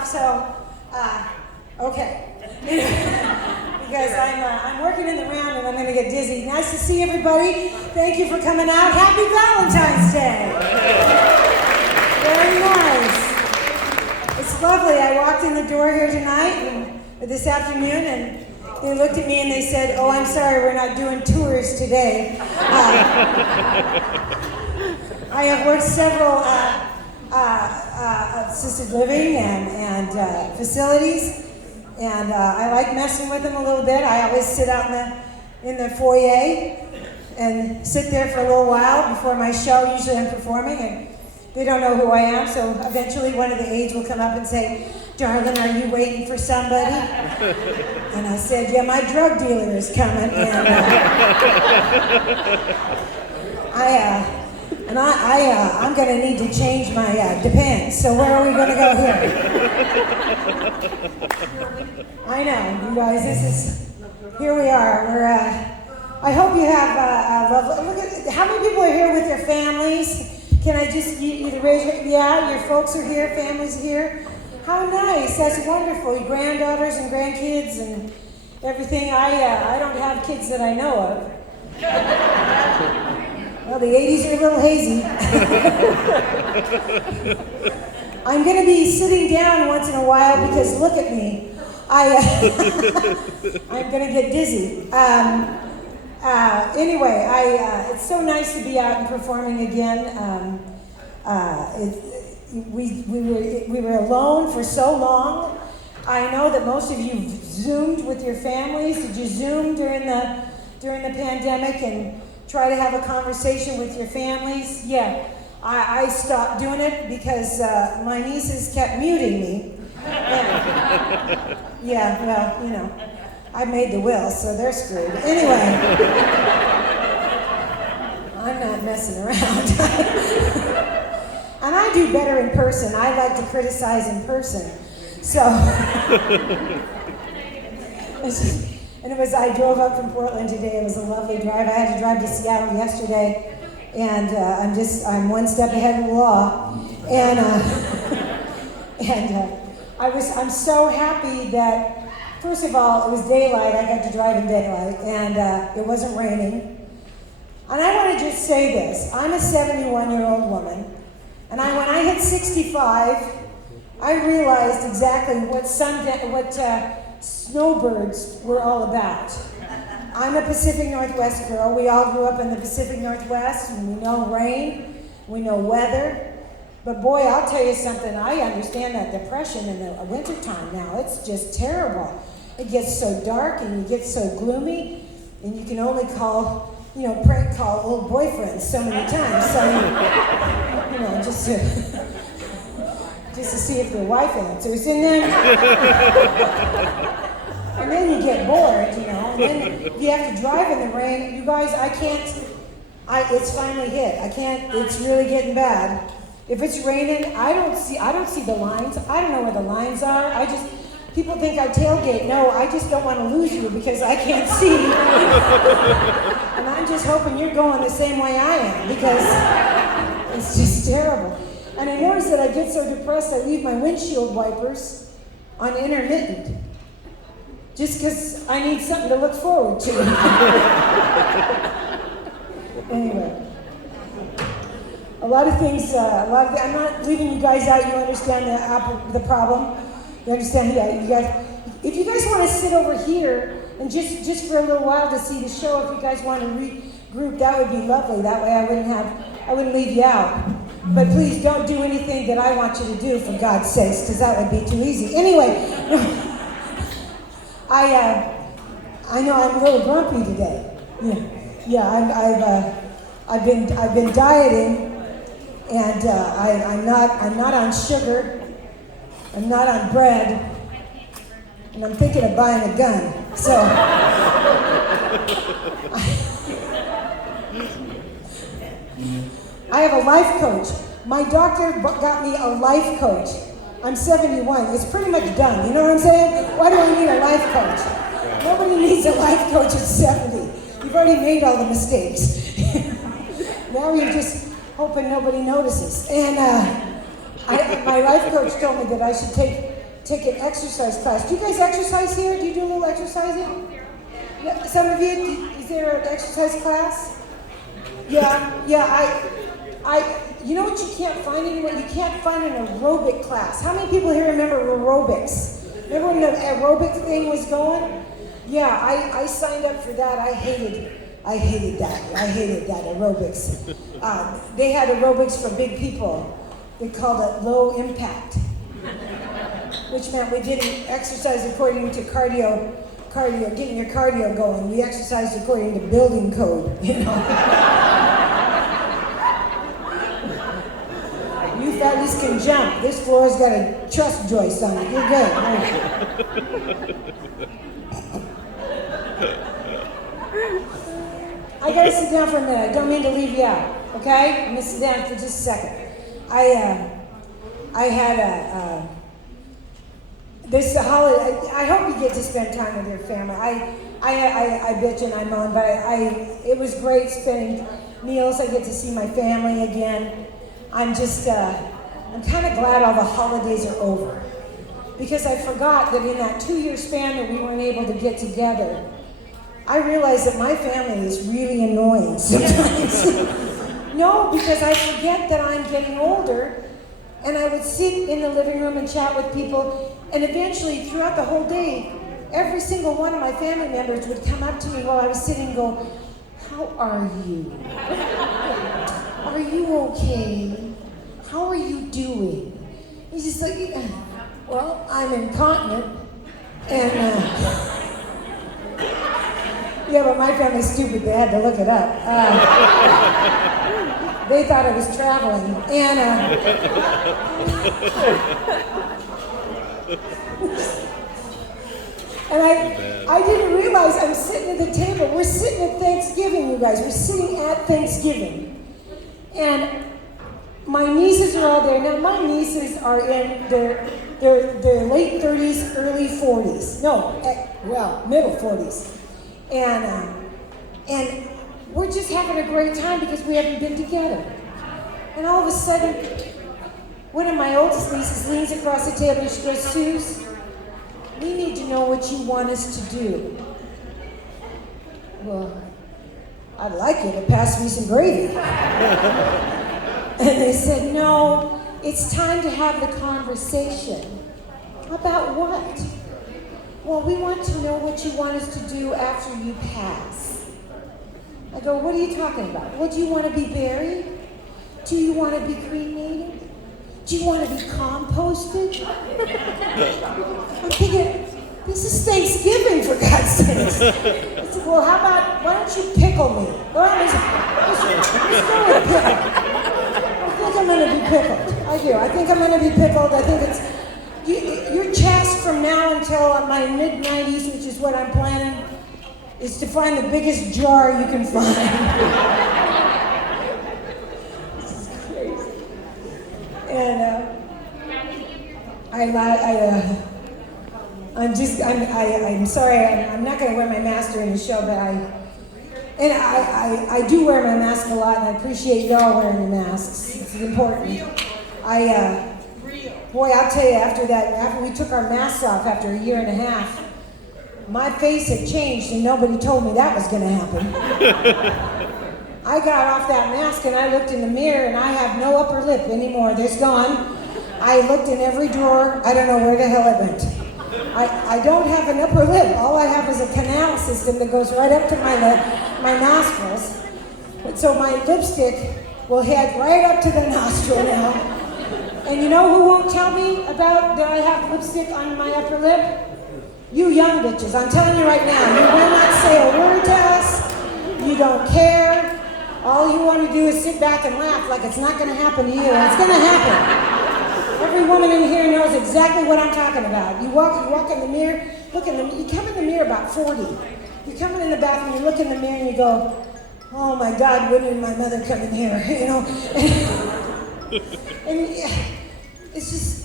off, so, okay. Because I'm working in the round and I'm going to get dizzy. Nice to see everybody. Thank you for coming out. Happy Valentine's Day. Very nice. It's lovely. I walked in the door here tonight, this afternoon, and they looked at me and they said, "Oh, I'm sorry, we're not doing tours today." I have worked several assisted living and facilities, and I like messing with them a little bit. I always sit out in the foyer and sit there for a little while before my show. Usually I'm performing, and they don't know who I am, so eventually one of the aides will come up and say, "Darling, are you waiting for somebody?" And I said, "Yeah, my drug dealer is coming." And I'm going to need to change my Depends. So where are we going to go here? I know, you guys. Here we are. I hope you have a lovely. Look at how many people are here with their families. Can I just you to raise your? Yeah, your folks are here. Families are here. How nice. That's wonderful. Your granddaughters and grandkids and everything. I don't have kids that I know of. Well, the 80s are a little hazy. I'm going to be sitting down once in a while because look at me. I'm going to get dizzy. Anyway, it's so nice to be out and performing again. We were alone for so long. I know that most of you Zoomed with your families. Did you Zoom during the pandemic and try to have a conversation with your families? Yeah, I stopped doing it because my nieces kept muting me. Yeah, well, you know, I made the will, so they're screwed. Anyway, I'm not messing around. And I do better in person. I like to criticize in person. So, and I drove up from Portland today. It was a lovely drive. I had to drive to Seattle yesterday, and I'm one step ahead of the law. And I'm so happy that, first of all, it was daylight. I got to drive in daylight, and it wasn't raining. And I want to just say this. I'm a 71-year-old woman, and when I hit 65, I realized exactly what snowbirds were all about. I'm a Pacific Northwest girl. We all grew up in the Pacific Northwest, and we know rain, we know weather. But boy, I'll tell you something, I understand that depression in the wintertime now. It's just terrible. It gets so dark and you get so gloomy, and you can only prank call old boyfriends so many times. So, just to see if their wife answers. And then you get bored, and then you have to drive in the rain. You guys, it's finally hit. It's really getting bad. If it's raining, I don't see the lines. I don't know where the lines are. People think I tailgate. No, I just don't want to lose you because I can't see. And I'm just hoping you're going the same way I am because it's just terrible. And I notice that I get so depressed, I leave my windshield wipers on intermittent. Just because I need something to look forward to. Anyway. A lot of things, I'm not leaving you guys out. You understand the problem. You understand, you guys, if you guys want to sit over here and just for a little while to see the show, if you guys want to regroup, that would be lovely. That way I wouldn't leave you out. But please don't do anything that I want you to do, for God's sakes, because that would be too easy. Anyway, I know I'm a little grumpy today. Yeah, I've been dieting. And I'm not on sugar, I'm not on bread, and I'm thinking of buying a gun. So, I have a life coach. My doctor got me a life coach. I'm 71. It's pretty much done. You know what I'm saying? Why do I need a life coach? Nobody needs a life coach at 70. You've already made all the mistakes. Now you're just hoping nobody notices. And my life coach told me that I should take take an exercise class. Do you guys exercise here? Do you do a little exercising? Yeah, some of you, is there an exercise class? Yeah, you know what you can't find anywhere? You can't find an aerobic class. How many people here remember aerobics? Remember when the aerobic thing was going? Yeah, I signed up for that. I hated that. I hated that, aerobics. They had aerobics for big people. They called it low impact, which meant we didn't exercise according to cardio, getting your cardio going. We exercised according to building code, you know. You fatties can jump. This floor's got a truss joist on it. You're good. I gotta sit down for a minute. I don't mean to leave you out, okay? I'm gonna sit down for just a second. I had this holiday. I hope you get to spend time with your family. I bitch and I moan, but it was great spending meals. I get to see my family again. I'm kind of glad all the holidays are over, because I forgot that in that 2-year span that we weren't able to get together, I realized that my family is really annoying sometimes. No, because I forget that I'm getting older, and I would sit in the living room and chat with people, and eventually throughout the whole day, every single one of my family members would come up to me while I was sitting and go, "How are you? Are you okay? How are you doing?" He's just like, "Well, I'm incontinent." And, yeah, but my family's stupid. They had to look it up. They thought I was traveling. And, and I didn't realize I'm sitting at the table. We're sitting at Thanksgiving, you guys. We're sitting at Thanksgiving. And my nieces are all there. Now, my nieces are in their late 30s, early 40s. No, middle 40s. And we're just having a great time because we haven't been together. And all of a sudden, one of my oldest nieces leans across the table and she goes, "Suze, we need to know what you want us to do." Well, I'd like you to pass me some gravy. And they said, "No, it's time to have the conversation." "About what?" "Well, we want to know what you want us to do after you pass." I go, "What are you talking about? Well, do you want to be buried? Do you want to be cremated? Do you want to be composted?" I'm thinking, this is Thanksgiving, for God's sakes. I said, "Well, why don't you pickle me?" Go ahead, let's go with pickle. I think I'm going to be pickled. I do. I think I'm going to be pickled. I think it's your task from now until my mid-90s, which is what I'm planning, is to find the biggest jar you can find. This is crazy. And I'm sorry, I'm not going to wear my mask during the show, but I do wear my mask a lot, and I appreciate y'all wearing your masks. It's important. Boy, I'll tell you, after we took our masks off after a year and a half, my face had changed, and nobody told me that was going to happen. I got off that mask, and I looked in the mirror, and I have no upper lip anymore. There's gone. I looked in every drawer. I don't know where the hell it went. I don't have an upper lip. All I have is a canal system that goes right up to my nostrils. So my lipstick will head right up to the nostril now. And you know who won't tell me about that I have lipstick on my upper lip? You young bitches. I'm telling you right now. You will not say a word to us. You don't care. All you want to do is sit back and laugh like it's not going to happen to you. And it's going to happen. Every woman in here knows exactly what I'm talking about. You walk in the mirror, you come in the mirror about 40. You come in the bathroom, you look in the mirror and you go, "Oh my God, when did my mother come in here?" You know? And it's just,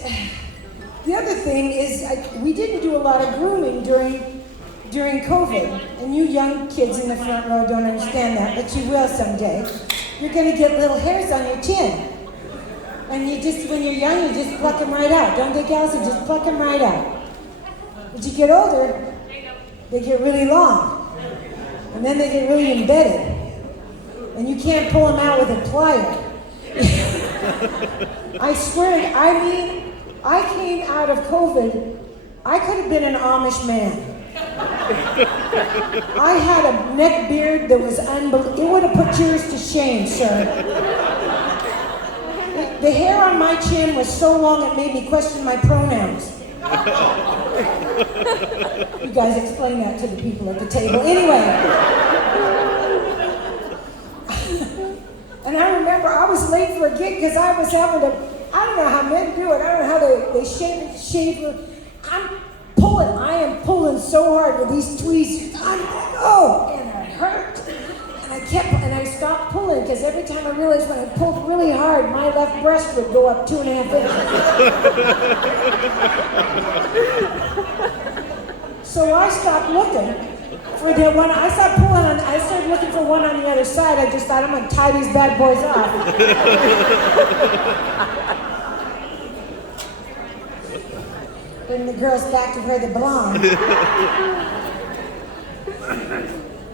the other thing is, we didn't do a lot of grooming during COVID. And you young kids in the front row don't understand that, but you will someday. You're gonna get little hairs on your chin. And you just, when you're young, you just pluck them right out. Don't they, gals? You just pluck them right out. As you get older, they get really long. And then they get really embedded. And you can't pull them out with a plier. I swear, I came out of COVID, I could have been an Amish man. I had a neck beard that was unbelievable. It would have put yours to shame, sir. The hair on my chin was so long it made me question my pronouns. You guys explain that to the people at the table. Anyway. And I remember I was late for a gig because I was having to, I don't know how men do it. I don't know how they shave. I am pulling so hard with these tweezers. And it hurt. And I stopped pulling because every time I realized when I pulled really hard, my left breast would go up 2.5 inches. So I stopped looking for the one. I stopped pulling on. I started looking for one on the other side. I just thought I'm gonna tie these bad boys off. Bring the girls back to where they belong.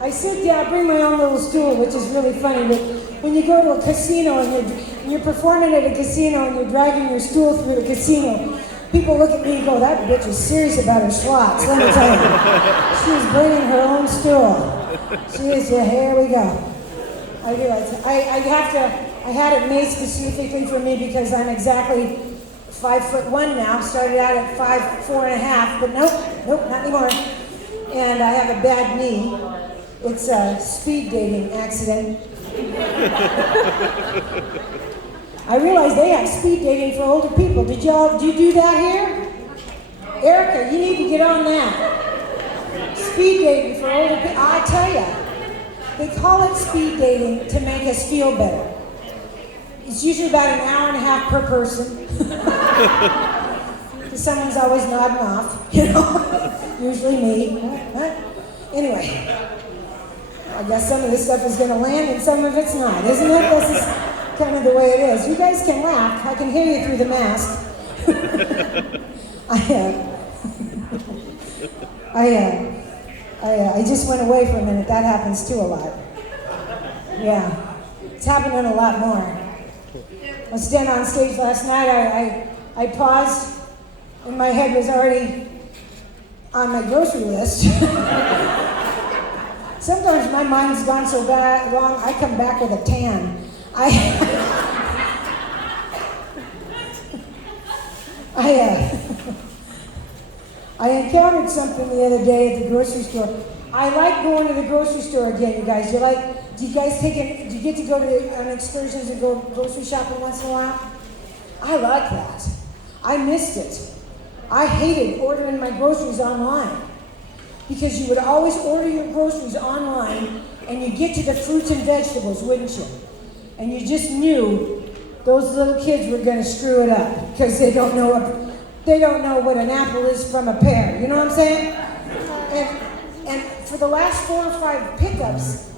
I sit down, bring my own little stool, which is really funny. But when you go to a casino and you're performing at a casino and you're dragging your stool through the casino, people look at me and go, "That bitch is serious about her slots." Let me tell you, she's bringing her own stool. She is. Here we go. I realize I had it made specifically for me because I'm exactly 5'1" now. Started out at 4.5, but nope, not anymore. And I have a bad knee. It's a speed dating accident. I realize they have speed dating for older people. Do you do that here? Erica, you need to get on that. Speed dating for older people. I tell you, they call it speed dating to make us feel better. It's usually about an hour and a half per person. Because someone's always nodding off, usually me. Anyway, I guess some of this stuff is going to land and some of it's not, isn't it? This is kind of the way it is. You guys can laugh. I can hear you through the mask. I just went away for a minute. That happens too a lot. Yeah, it's happening a lot more. I was standing on stage last night. I paused, and my head was already on my grocery list. Sometimes my mind's gone so wrong, I come back with a tan. I encountered something the other day at the grocery store. I like going to the grocery store again, you guys. Do you guys do you get to go on excursions and go grocery shopping once in a while? I like that. I missed it. I hated ordering my groceries online because you would always order your groceries online and you get to the fruits and vegetables, wouldn't you? And you just knew those little kids were going to screw it up because they don't know what an apple is from a pear. You know what I'm saying? And for the last 4 or 5 pickups,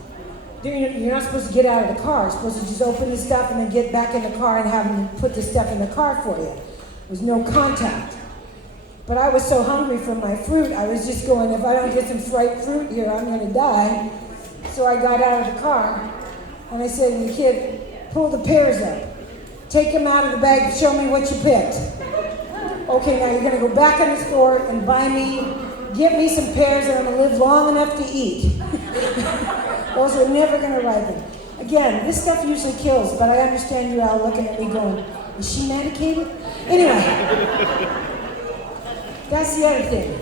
you're not supposed to get out of the car. You're supposed to just open the stuff and then get back in the car and have them put the stuff in the car for you. There's no contact. But I was so hungry for my fruit, I was just going, if I don't get some ripe fruit here, I'm going to die. So I got out of the car and I said to the kid, pull the pears up. Take them out of the bag, show me what you picked. Okay, now you're going to go back in the store and get me some pears that I'm going to live long enough to eat. Those are never going to ripen. Again, this stuff usually kills, but I understand you're all looking at me going, is she medicated? Anyway, that's the other thing.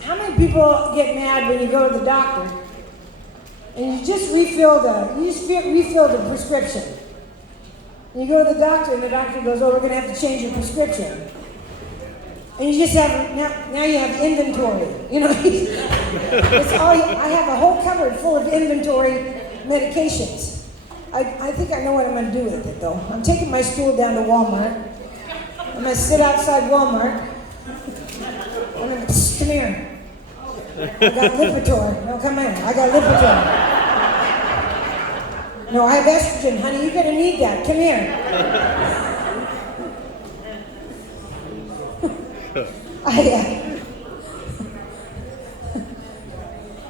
How many people get mad when you go to the doctor and you just refill the prescription? And you go to the doctor and the doctor goes, oh, we're going to have to change your prescription. And you just have, now you have inventory. It's all, I have a whole cupboard full of inventory medications. I think I know what I'm going to do with it, though. I'm taking my stool down to Walmart. I'm going to sit outside Walmart. I'm going to, come here. I got Lipitor. No, come here. I got Lipitor. No, I have estrogen, honey. You're gonna need that. Come here.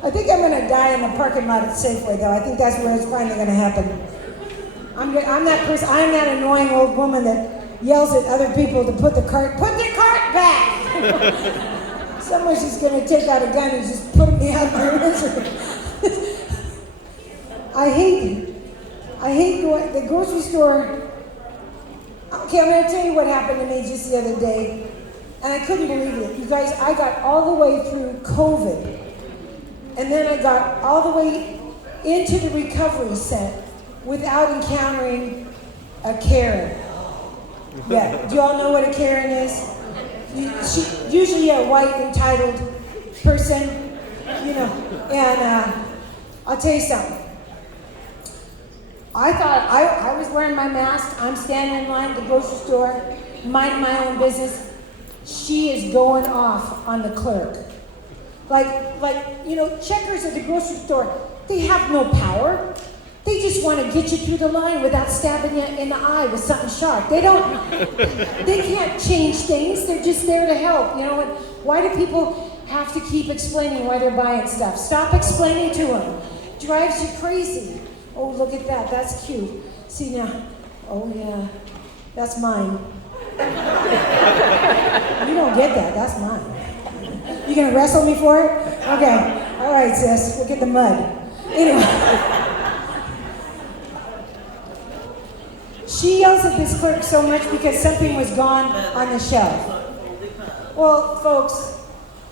I think I'm gonna die in the parking lot at Safeway, though. I think that's where it's finally gonna happen. I'm that person. I'm that annoying old woman that yells at other people to put the cart back. Someone's just gonna take out a gun and just put me out of my misery. I hate going to the grocery store. Okay, I'm gonna tell you what happened to me just the other day, and I couldn't believe it. You guys, I got all the way through COVID, and then I got all the way into the recovery set without encountering a Karen. Yeah, do you all know what a Karen is? Usually a white entitled person, you know, and I'll tell you something. I thought I was wearing my mask, I'm standing in line at the grocery store, minding my own business. She is going off on the clerk. Like, you know, checkers at the grocery store, they have no power. They just want to get you through the line without stabbing you in the eye with something sharp. They can't change things. They're just there to help, you know. And why do people have to keep explaining why they're buying stuff? Stop explaining to them. Drives you crazy. Oh, look at that. That's cute. See now. Oh, yeah. That's mine. You don't get that. That's mine. You gonna wrestle me for it? Okay. All right, sis. We'll get the mud. Anyway. She yells at this clerk so much because something was gone on the shelf. Well, folks,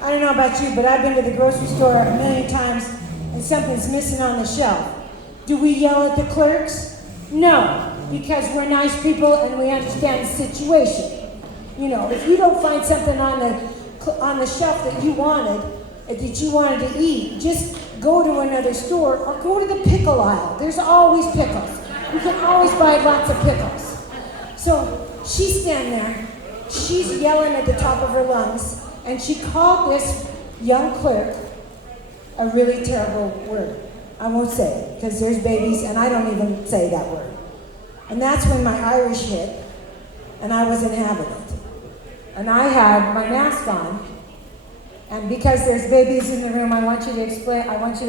I don't know about you, but I've been to the grocery store a million times and something's missing on the shelf. Do we yell at the clerks? No, because we're nice people and we understand the situation. You know, if you don't find something on the shelf that you wanted to eat, just go to another store or go to the pickle aisle. There's always pickles. You can always buy lots of pickles. So she's standing there, she's yelling at the top of her lungs, and she called this young clerk a really terrible word. I won't say it, because there's babies, and I don't even say that word. And that's when my Irish hit, and I wasn't having it. And I had my mask on, and because there's babies in the room, I want you to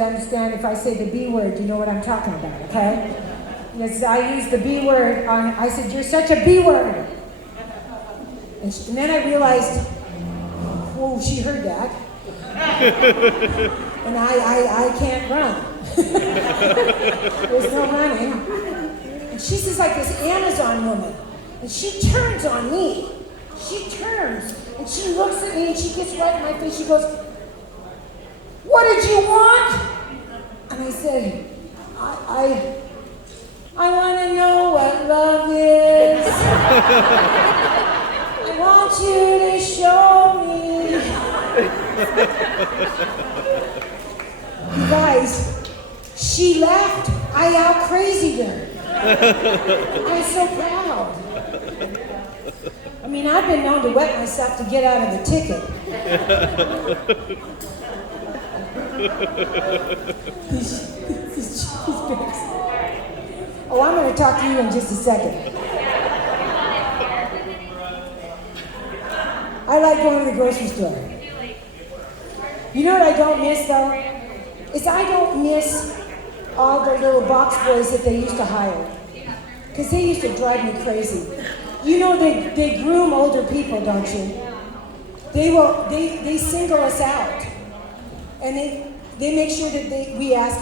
understand if I say the B word, you know what I'm talking about, okay? Yes, I used the B word I said, you're such a B word. And then I realized, whoa, she heard that. And I can't run. There's no running. And she's just like this Amazon woman. And she turns on me. She turns and she looks at me and she gets right in my face. She goes, what did you want? And I said, I want to know what love is. I want you to show me. You guys, she laughed. I out-crazied her. I'm so proud. I mean, I've been known to wet myself to get out of the ticket. Oh, I'm going to talk to you in just a second. I like going to the grocery store. You know what I don't miss, though? Is I don't miss all the little box boys that they used to hire. Because they used to drive me crazy. You know they groom older people, don't you? They single us out. And they make sure that they ask,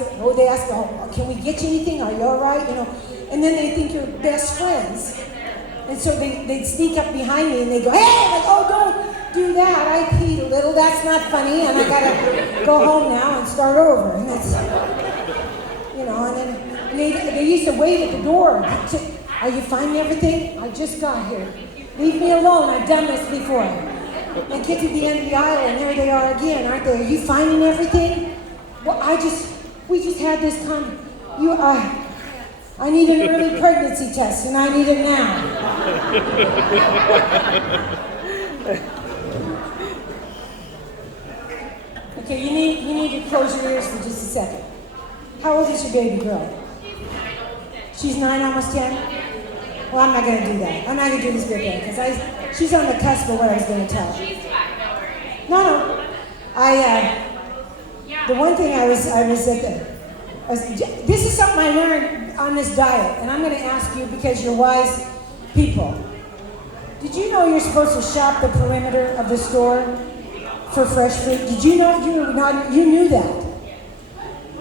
can we get you anything? Are you all right? You know, and then they think you're best friends. And so they sneak up behind me and they go, hey, don't do that. I peed a little. That's not funny. And I gotta go home now and start over. And that's, you know, and then they used to wait at the door. Are you finding everything? I just got here. Leave me alone. I've done this before. And get to the end of the aisle and there they are again, aren't they? Are you finding everything? Well, we just had this I need an early pregnancy test and I need it now. Okay, you need to close your ears for just a second. How old is your baby girl? She's 9, almost 10? Well, I'm not going to do that. I'm not going to do this bit there because she's on the cusp of what I was going to tell her. No. The one thing this is something I learned on this diet, and I'm going to ask you because you're wise people. Did you know you're supposed to shop the perimeter of the store for fresh fruit? Did you know you knew that?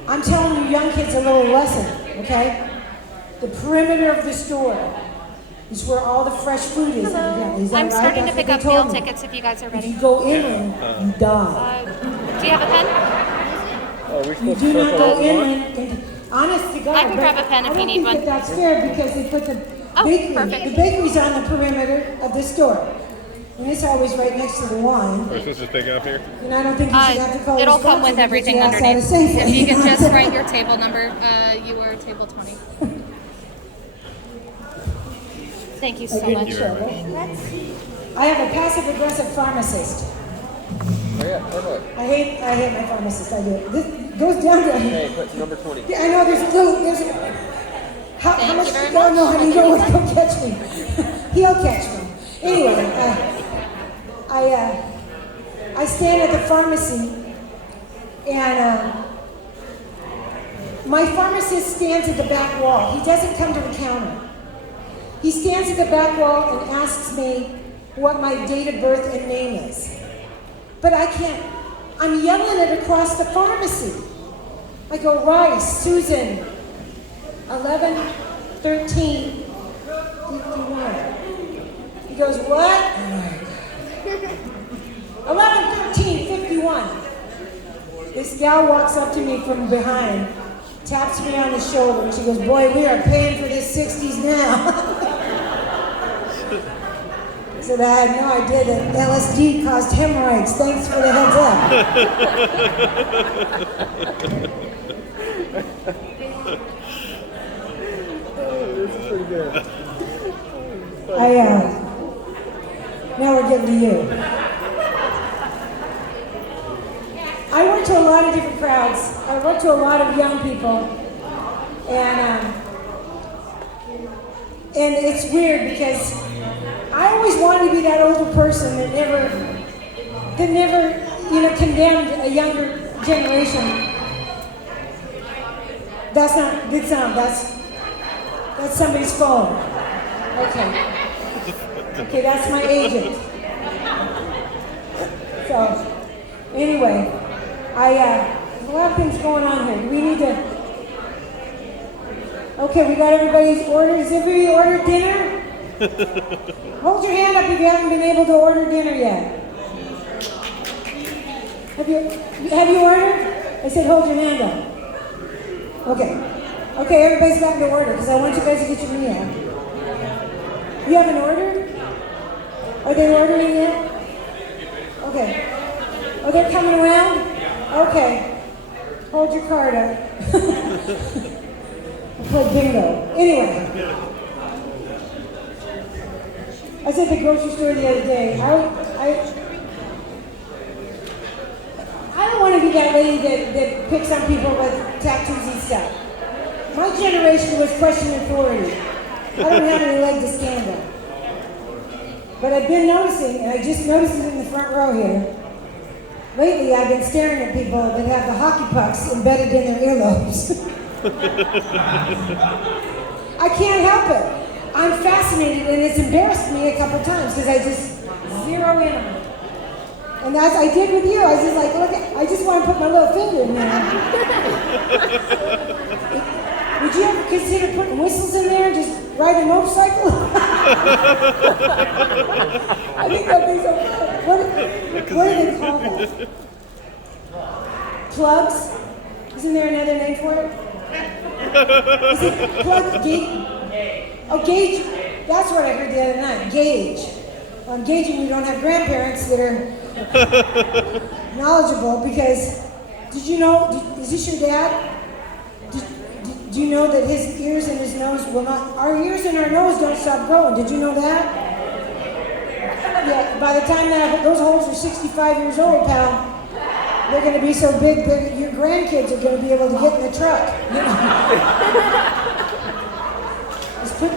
I'm telling you young kids a little lesson, okay? The perimeter of the store is where all the fresh food is. Hello. Is that I'm right? starting That's to pick what up they meal told me. tickets if you guys are ready. If you go inland, you die. Do you have a pen? You do not go inland. Honest to God. I can grab a pen if you need one. I don't think that's fair because they put the Perfect. the bakery's on the perimeter of the store. And it's always right next to the wine. Are we supposed to pick up here? And I don't think you should have to call It'll come with everything underneath. If you can just write your table number, you are table 20. Thank you so much. I have a passive-aggressive pharmacist. Oh yeah, perfect. I hate my pharmacist. I do. This goes down to. Hey, put number 20. Yeah, I know. There's how much? you very No, much. honey, don't catch me. He'll catch me. Anyway, I stand at the pharmacy, and my pharmacist stands at the back wall. He doesn't come to the counter. He stands at the back wall and asks me what my date of birth and name is. But I can't. I'm yelling it across the pharmacy. I go, Rice, Susan, 11/13/51. He goes, what? 11/13/51. This gal walks up to me from behind, taps me on the shoulder, and she goes, boy, we are paying for this 60s now. So that I had no idea that LSD caused hemorrhoids. Thanks for the heads up. This is pretty good. Now we're getting to you. I work to a lot of different crowds. I work to a lot of young people. And it's weird because I always wanted to be that older person that never, condemned a younger generation. That's not good sound. That's somebody's phone. Okay, that's my agent. So, anyway, there's a lot of things going on here. We need to. Okay, we got everybody's orders. Has everybody ordered dinner? Hold your hand up if you haven't been able to order dinner yet. Have you ordered? I said hold your hand up. Okay, everybody's gotten to order because I want you guys to get your meal. You haven't ordered? Are they ordering yet? Okay. Oh, they're coming around? Okay. Hold your card up. I played bingo. Anyway. I was at the grocery store the other day. I don't want to be that lady that picks on people with tattoos and stuff. My generation was questioning authority. I don't have any leg to stand on. But I've been noticing, and I just noticed it in the front row here. Lately, I've been staring at people that have the hockey pucks embedded in their earlobes. I can't help it. I'm fascinated, and it's embarrassed me a couple times because I just zero in on it. And as I did with you, I was just like, look, I just want to put my little finger in there. Would you ever consider putting whistles in there and just ride a motorcycle? I think that'd be so fun. What do they call that? Plugs? Isn't there another name for it? Is it plug? Oh, gauge. That's what I heard the other night. Gauge. Well, I'm gauging you don't have grandparents that are knowledgeable because did you know, is this your dad? Do you know that his ears and his nose will not, our ears and our nose don't stop growing. Did you know that? Yeah, by the time those holes are 65 years old, pal, they're going to be so big that your grandkids are going to be able to get in the truck. You know?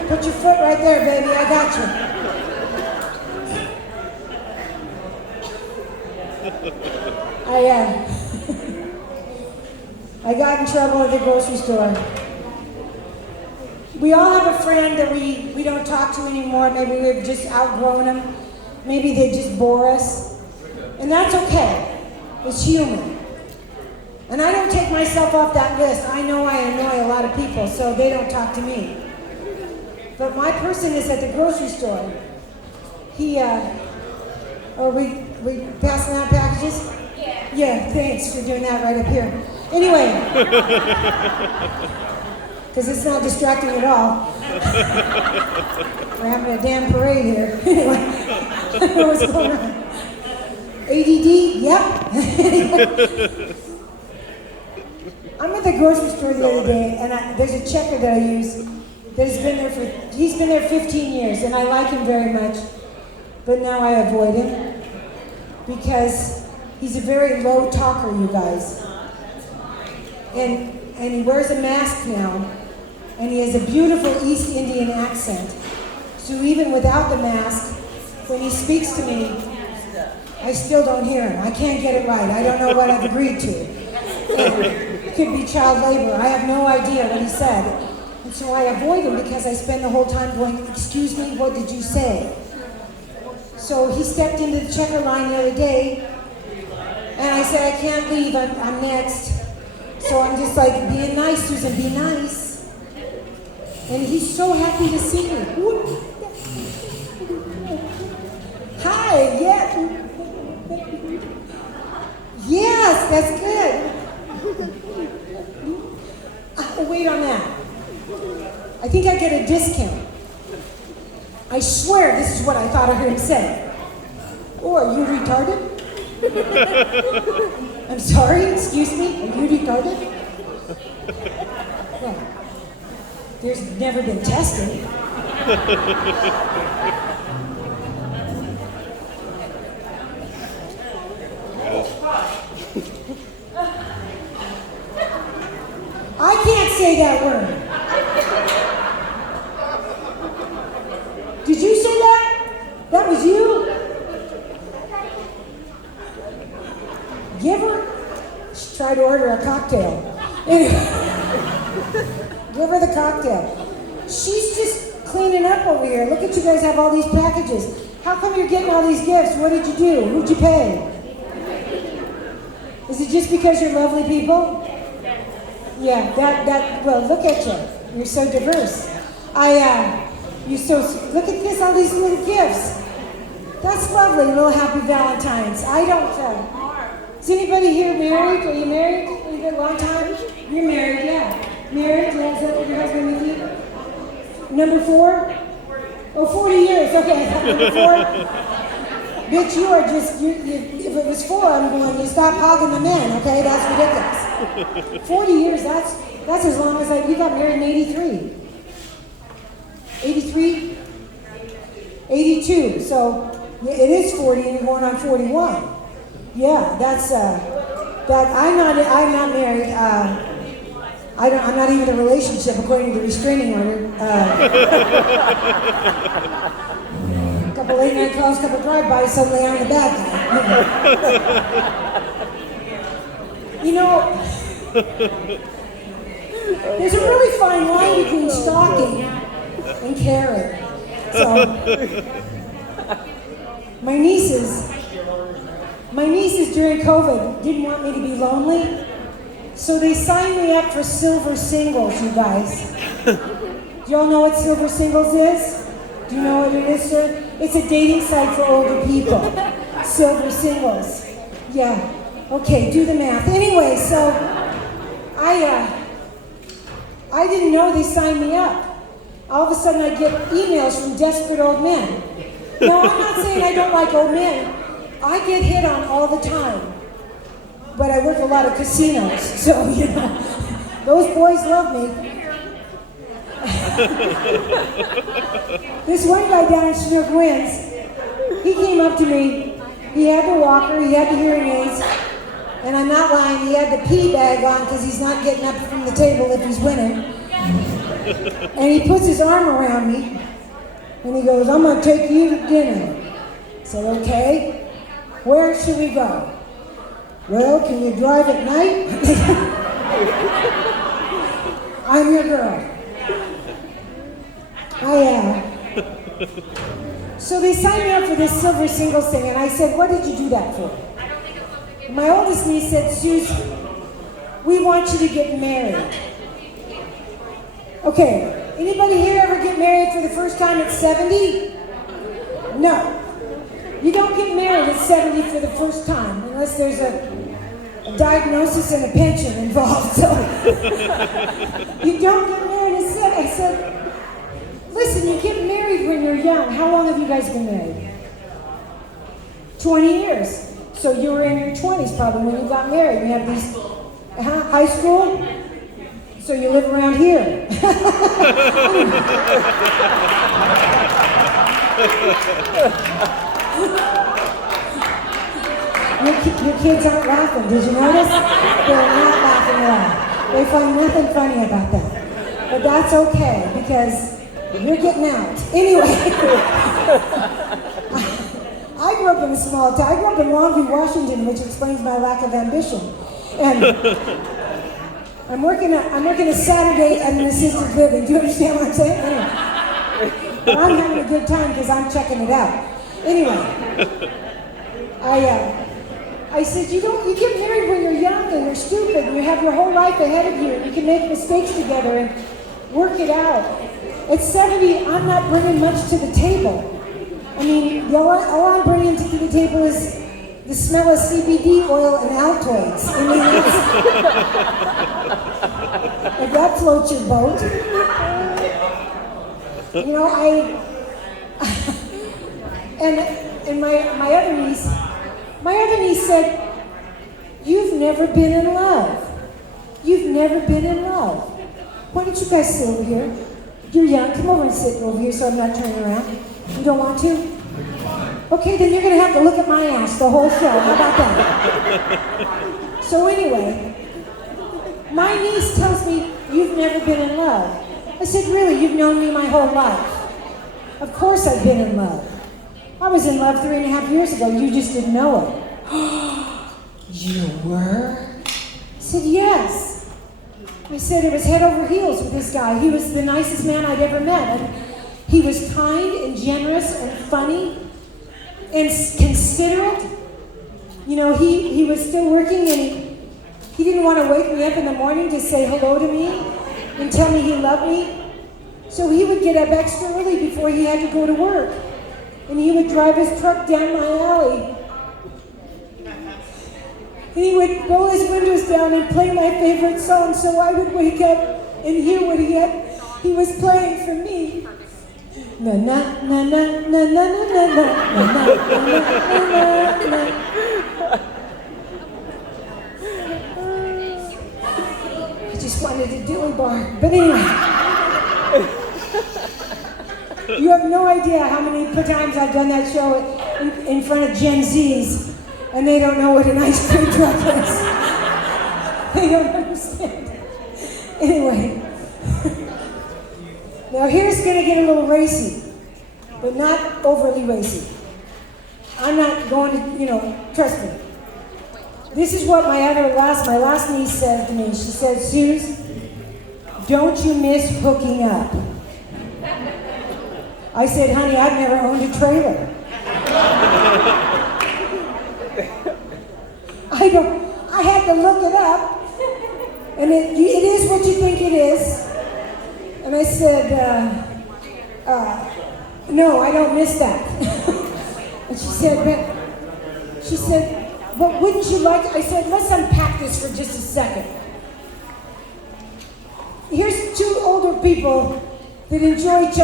Put your foot right there, baby. I got you. I got in trouble at the grocery store. We all have a friend that we don't talk to anymore. Maybe we've just outgrown them. Maybe they just bore us. And that's okay. It's human. And I don't take myself off that list. I know I annoy a lot of people, so they don't talk to me. But my person is at the grocery store. He, are we passing out packages? Yeah, thanks for doing that right up here. Anyway, because it's not distracting at all. We're having a damn parade here. Anyway, what's going on? ADD? Yep. I'm at the grocery store the other day, and there's a checker that I use that has been there he's been there 15 years, and I like him very much, but now I avoid him because he's a very low talker, you guys. And he wears a mask now, and he has a beautiful East Indian accent. So even without the mask, when he speaks to me, I still don't hear him. I can't get it right. I don't know what I've agreed to. It could be child labor. I have no idea what he said. And so I avoid him because I spend the whole time going, excuse me, what did you say? So he stepped into the checker line the other day, and I said, I can't leave, I'm next. So I'm just like, being nice, Susan, be nice. And he's so happy to see me. Hi, yeah. Yes, that's good. I'll wait on that. I think I get a discount. I swear this is what I thought I heard him say. Oh, are you retarded? I'm sorry, excuse me, are you retarded? Well, there's never been testing. I can't say that word. Did you say that? That was you? Give her, she tried to order a cocktail. Give her the cocktail. She's just cleaning up over here. Look at you guys have all these packages. How come you're getting all these gifts? What did you do? Who'd you pay? Is it just because you're lovely people? Yeah, well, look at you. You're so diverse. Look at this, all these little gifts. That's lovely, little happy Valentines. I don't, is anybody here married? Are you married? Are you been a long time? You're married, yeah. Married, yeah, is that what your husband with you? Number 4? Oh, 40 years, okay, number 4. Bitch, you are just, if it was 4, I'm going, you stop hogging the men, okay? That's ridiculous. 40 years, that's as long as we got married in 83. 83? 82, so it is 40 and you're going on 41. Yeah, that's, I'm not married, I'm not even in a relationship according to the restraining order. A couple late night calls, couple drive-bys, suddenly I'm the bad guy. You know, there's a really fine line between stalking and caring. So, my nieces during COVID didn't want me to be lonely, so they signed me up for Silver Singles, you guys. Do y'all know what Silver Singles is? Do you know what it is, sir? It's a dating site for older people. Silver Singles. Yeah. Okay, do the math. Anyway, so I didn't know they signed me up. All of a sudden I get emails from desperate old men. Now, I'm not saying I don't like old men. I get hit on all the time. But I work a lot of casinos, so, those boys love me. This one guy down in Chinook Winds, he came up to me. He had the walker, he had the hearing aids, and I'm not lying, he had the pee bag on because he's not getting up from the table if he's winning. And he puts his arm around me, and he goes, I'm gonna take you to dinner. I said, okay, where should we go? Well, can you drive at night? I'm your girl. So they signed me up for this silver singles thing, and I said, what did you do that for? My oldest niece said, Suze, we want you to get married. Okay, anybody here ever get married for the first time at 70? No. You don't get married at 70 for the first time, unless there's a diagnosis and a pension involved. So you don't get married at 70. I said, listen, you get married when you're young. How long have you guys been married? 20 years. So you were in your 20s probably when you got married. You have these, high school? So you live around here. Your kids aren't laughing. Did you notice? They're not laughing at all. They find nothing funny about that. But that's okay, because you're getting out. Anyway, I grew up in a small town. I grew up in Longview, Washington, which explains my lack of ambition. And I'm working a Saturday at an assisted living. Do you understand what I'm saying? Anyway. But I'm having a good time because I'm checking it out. Anyway, I said, you get married when you're young and you're stupid and you have your whole life ahead of you and you can make mistakes together and work it out. At 70, I'm not bringing much to the table. I mean, all I'm bringing to the table is the smell of CBD oil and Altoids. I mean, if that floats your boat. You know, and my other niece said, you've never been in love. You've never been in love. Why don't you guys sit over here? You're young, come over and sit over here so I'm not turning around. You don't want to? Okay, then you're gonna have to look at my ass the whole show. How about that? So anyway, my niece tells me, you've never been in love. I said, really? You've known me my whole life. Of course I've been in love. I was in love 3.5 years ago. You just didn't know it. You were? I said, yes. I said, it was head over heels with this guy. He was the nicest man I'd ever met. And he was kind and generous and funny and considerate. You know, he was still working and he didn't want to wake me up in the morning to say hello to me and tell me he loved me. So he would get up extra early before he had to go to work. And he would drive his truck down my alley. And he would roll his windows down and play my favorite song so I would wake up and hear what he was playing for me. Na na na na na na na na na na na na. I just wanted a dilly bar. But anyway. You have no idea how many times I've done that show in front of Gen Zs, and they don't know what an ice cream truck is. They don't understand. Anyway, now here's going to get a little racy, but not overly racy. I'm not going to, trust me. This is what my last niece said to me. She said, Suze, don't you miss hooking up? I said, honey, I've never owned a trailer. I had to look it up, and it is what you think it is. And I said, no, I don't miss that. And she said, but wouldn't you like, I said, let's unpack this for just a second. Here's two older people that enjoy each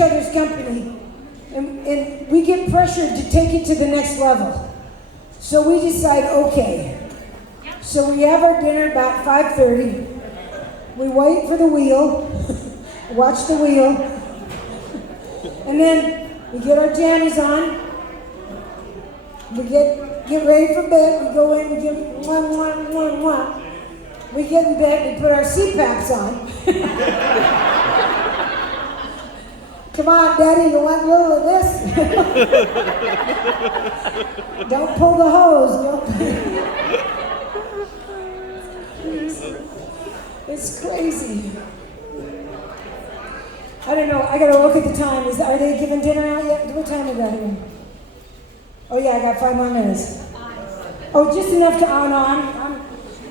other's company, and we get pressured to take it to the next level. So we decide, okay. So we have our dinner about 5:30. We wait for the wheel, watch the wheel, and then we get our jammies on. We get ready for bed. We go in, we give one. We get in bed, we put our CPAPs on. Come on, Daddy, you want a little of this? Don't pull the hose. It's crazy. I don't know. I gotta look at the time. Are they giving dinner out yet? What time is that here? Oh yeah, I got 5 more minutes. Oh, just enough to. Oh no,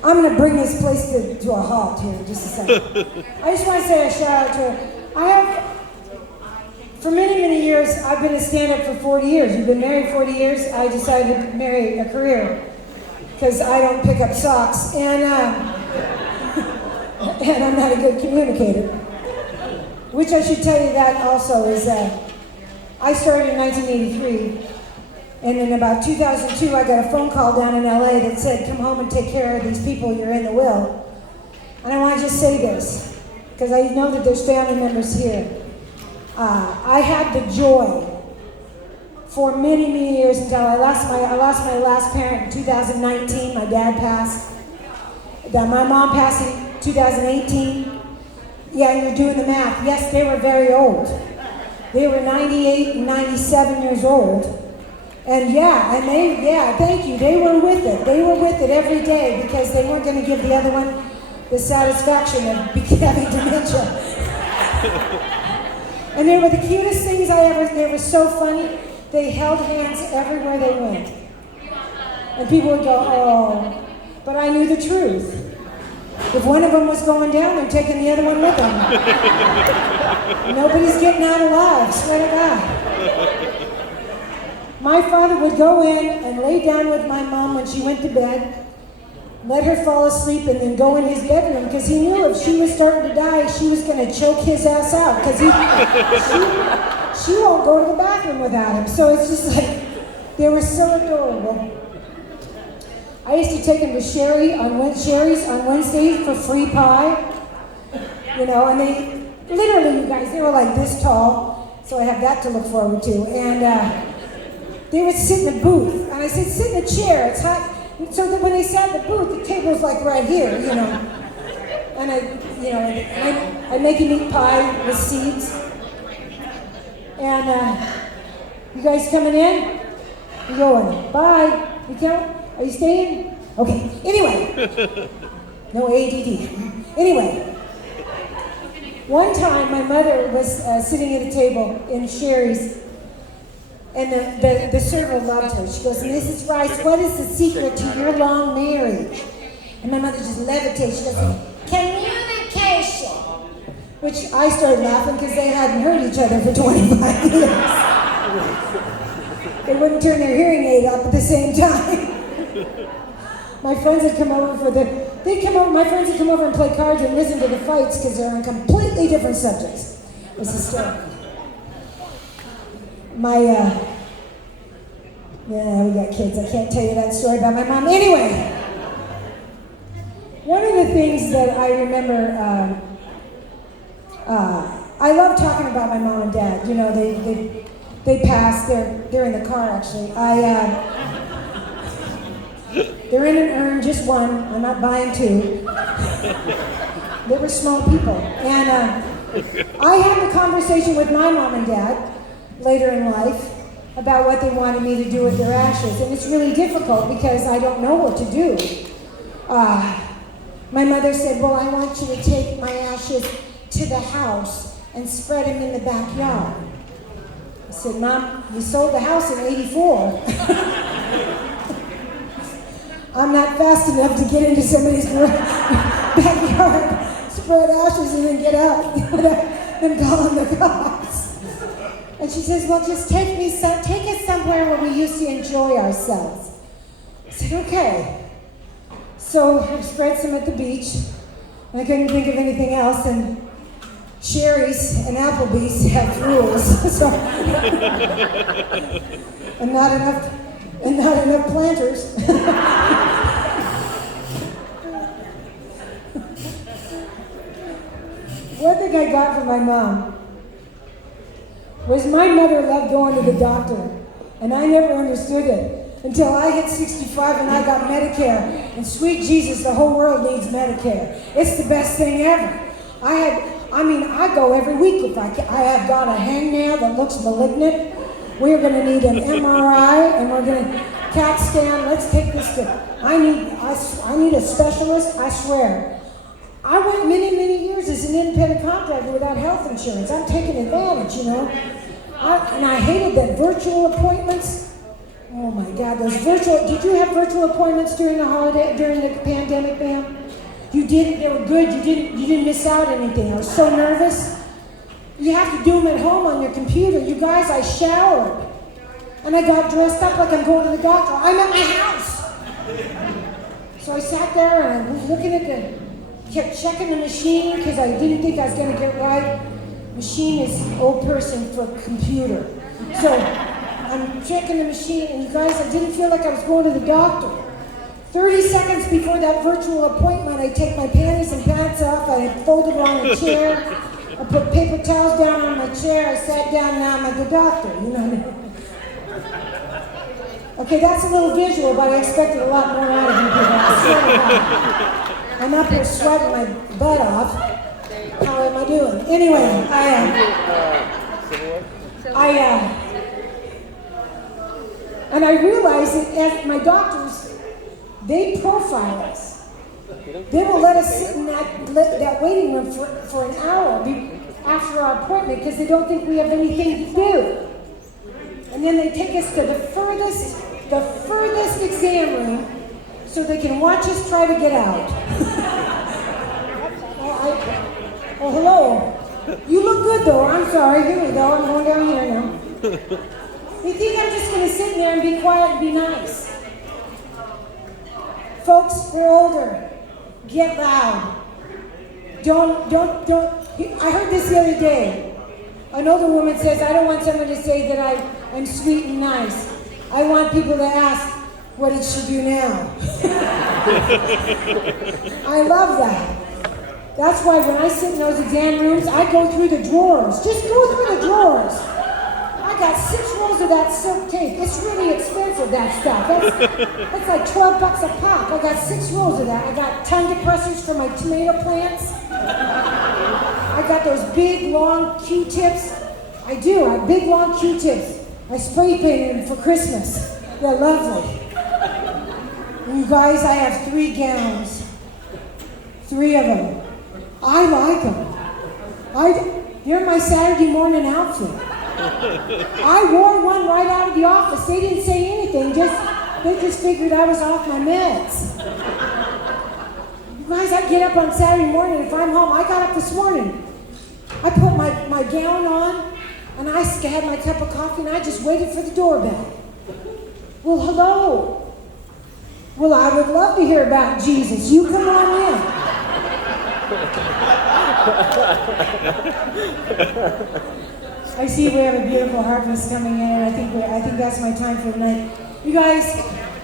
I'm gonna bring this place to a halt here in just a second. I just want to say a shout out to. For many, many years, I've been a stand-up for 40 years. You've been married 40 years. I decided to marry a career because I don't pick up socks, and and I'm not a good communicator. Which I should tell you that also is I started in 1983, and in about 2002, I got a phone call down in LA that said, "Come home and take care of these people. You're in the will." And I want to just say this because I know that there's family members here. I had the joy for many, many years until I lost my last parent in 2019. My dad passed. My mom passed in 2018. Yeah, you're doing the math. Yes, they were very old. They were 98 and 97 years old. And thank you. They were with it. They were with it every day because they weren't going to give the other one the satisfaction of having dementia. And they were the cutest things they were so funny. They held hands everywhere they went. And people would go, oh, but I knew the truth. If one of them was going down, they're taking the other one with them. Nobody's getting out alive, swear to God. My father would go in and lay down with my mom when she went to bed, let her fall asleep, and then go in his bedroom because he knew if she was starting to die, she was going to choke his ass out because she won't go to the bathroom without him. So it's just like, they were so adorable. I used to take them to Sherry's on Wednesdays for free pie, and they, literally, you guys, they were like this tall, so I have that to look forward to, and they would sit in a booth, and I said, sit in a chair, it's hot, so that when they sat in the booth, the table's like right here, and I make him eat pie with seeds, and you guys coming in? You going, bye, you count? Are you staying? Okay. Anyway, no ADD. Anyway, one time my mother was sitting at a table in Sherry's, and the server loved her. She goes, "Mrs. Rice, what is the secret to your long marriage?" And my mother just levitated. She goes, "Communication." Which I started laughing because they hadn't heard each other for 25 years. They wouldn't turn their hearing aid up at the same time. My friends would come over my friends would come over and play cards and listen to the fights because they're on completely different subjects. It was hysterical. We got kids. I can't tell you that story about my mom. Anyway, one of the things that I remember, I love talking about my mom and dad. They passed. They're in the car actually. They're in an urn, just one. I'm not buying two. They were small people. And I had a conversation with my mom and dad later in life about what they wanted me to do with their ashes. And it's really difficult because I don't know what to do. My mother said, well, I want you to take my ashes to the house and spread them in the backyard. I said, Mom, you sold the house in '84. I'm not fast enough to get into somebody's backyard, spread ashes, and then get out and call on the cops. And she says, well, just take us somewhere where we used to enjoy ourselves. I said, okay. So I spread some at the beach, and I couldn't think of anything else, and Sherry's and Applebee's have rules, so and not enough planters. One thing I got from my mom was my mother loved going to the doctor, and I never understood it until I hit 65 and I got Medicare. And sweet Jesus, the whole world needs Medicare. It's the best thing ever. I mean, I go every week if I can. I have got a hangnail that looks malignant. We're going to need an MRI, and we're going to CAT scan. Let's take this to. I need a specialist. I swear. I went many, many years as an independent contractor without health insurance. I'm taking advantage, you know. And I hated that virtual appointments. Oh my God, those virtual. Did you have virtual appointments during the pandemic, ma'am? You didn't. They were good. You didn't miss out anything. I was so nervous. You have to do them at home on your computer. You guys, I showered. And I got dressed up like I'm going to the doctor. I'm at my house. So I sat there and I was looking at kept checking the machine because I didn't think I was going to get right. Machine is old person for computer. So I'm checking the machine, and you guys, I didn't feel like I was going to the doctor. 30 seconds before that virtual appointment, I take my panties and pants off, I folded it on a chair, I put paper towels down on my chair, I sat down, and now I'm at the doctor, you know what I mean? Okay, that's a little visual, but I expected a lot more out of you people. I swear to God. I'm up here sweating my butt off. How am I doing? Anyway, and I realized that as my doctors, they profile us. They will let us sit in that waiting room for an hour after our appointment because they don't think we have anything to do. And then they take us to the furthest exam room so they can watch us try to get out. Oh, hello. You look good though. I'm sorry. Here we go. I'm going down here now. You think I'm just going to sit there and be quiet and be nice? Folks, we're older. Get loud. Don't. I heard this the other day. An older woman says, I don't want someone to say that I'm sweet and nice. I want people to ask, what did she do now? I love that. That's why when I sit in those exam rooms, I go through the drawers. Just go through the drawers. I got 6 rolls of that silk tape. It's really expensive, that stuff. That's like $12 a pop. I got 6 rolls of that. I got tongue depressors for my tomato plants. I got those big, long Q-tips. I do. I have big, long Q-tips. I spray painted them for Christmas. They're lovely. And you guys, I have 3 gowns. 3 of them. I like them. They're my Saturday morning outfit. I wore one right out of the office. They didn't say anything. They just figured I was off my meds. You guys, I get up on Saturday morning. If I'm home, I got up this morning. I put my gown on, and I had my cup of coffee, and I just waited for the doorbell. Well, hello. Well, I would love to hear about Jesus. You come on in. I see we have a beautiful harvest coming in, and I think that's my time for tonight. You guys,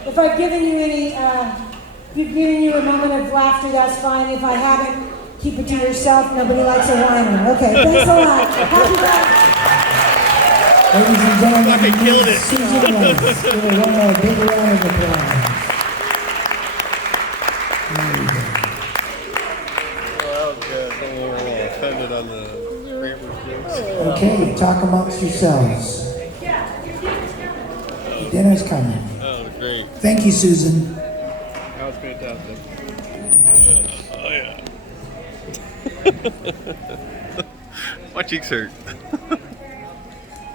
if I've given you a moment of laughter, that's fine. If I haven't, keep it to yourself. Nobody likes a whiner. Okay, thanks a lot. Happy birthday. Ladies and gentlemen, Fucking killed it. Susan Rice. Give her one more big round of applause. There you go. Well, good. I'm a little offended on the Okay, talk amongst yourselves. Dinner's coming. Oh, great. Thank you, Susan. That was fantastic. Oh, yeah. My cheeks hurt.